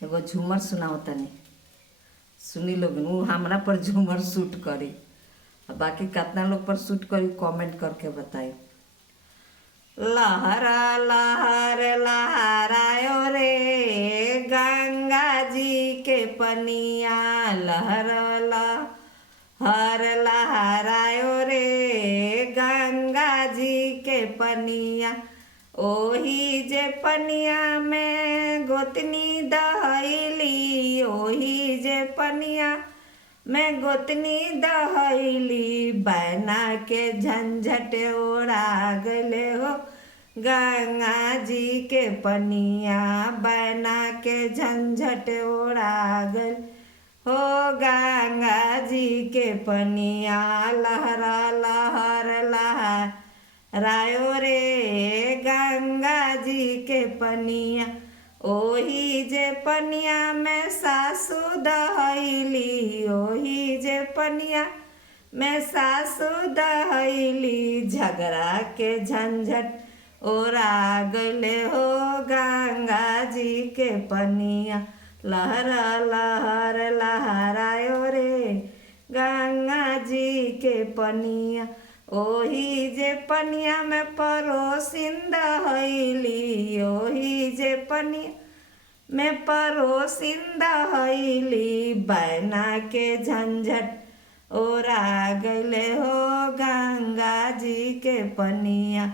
एगो झूमर सुनाओ तनी, सुनी लोग। वो हमरा पर झूमर शूट करी, बाकी कितना लोग पर शूट करी कमेंट करके बताई। लहरा लहर लहरायो रे गंगा जी के पनिया, लहर लहर लहरायो रे गंगा जी के पनिया। ओही जे पनिया में गोतनी दहैली, ओही जे पनिया में गोतनी दहैली। बैना के झंझट ओढ़ा गले हो गंगा जी के पनिया, बैना के झंझट ओढ़ा गल हो गंगा जी के पनिया। लहरा लहर लहरायो रे गंगा जी के पनिया। ओही जे पनिया में सासु दहैली, ओही जे पनिया में सासु दहैली। झगड़ा के झंझट ओरा गले हो गंगा जी के पनिया। लहरा लहर लहरायो रे गंगा जी के पनिया। ओही जे पनिया में परोसिन दहैली, ओही जे पनिया में परोसिन दहैली। बैना के झंझट ओरा गले हो गंगा जी के पनिया,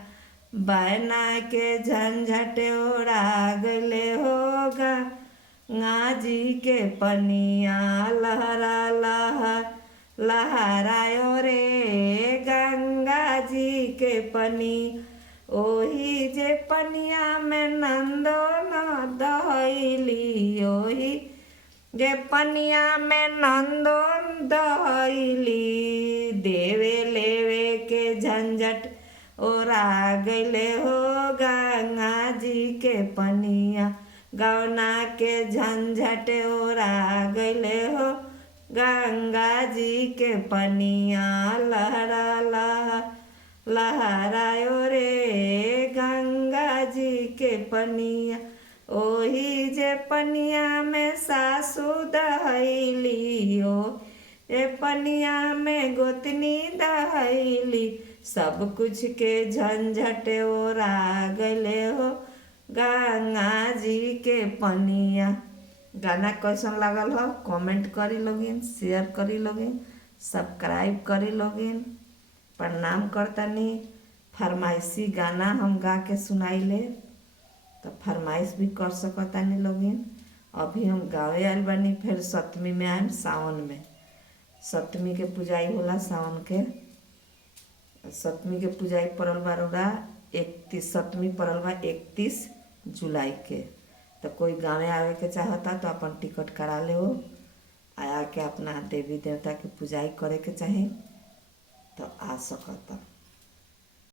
बैना के झंझट ओरा गले हो गंगा जी के पनिया। लहरा लहर लहरायो रे गंगा जी के पनिया। ओही जे पनिया में नंदो न दहैली, ओही जे पनिया में नंदो दहैली। देवे लेवे के झंझट ओरा गले हो गंगा जी के पनिया, गौना के झंझट ओरा गले हो गंगा जी के पनिया। लहरा लहर लहरायो रे गंगा जी के पनिया। ओही जे पनिया में सासु दहैली, ओ ए पनिया में गोतनी दहैली। सब कुछ के झंझट ओरा गले हो गंगा जी के पनिया। गाना कैसन लागल हो कमेंट करी लोगिन, शेयर करी लोगिन, सब्सक्राइब करी लोगिन। प्रणाम करतनी। फरमाइशी गाना हम गा के सुनाइले, तो फरमाइश भी कर सकतानी लोगिन। अभी हम गावे आइल बानी, फिर सप्तमी में आएम सावन में। सप्तमी के पूजाई होला सावन के। सप्तमी के पूजाई पड़ल बा रोड़ा 31, सप्तमी पड़ल बा 31 जुलाई के। तो कोई गाँवे आवे के चाहता तो अपन टिकट करा ले हो, आया के अपना देवी देवता के पूजाई करे के चाहे तो आ सकता।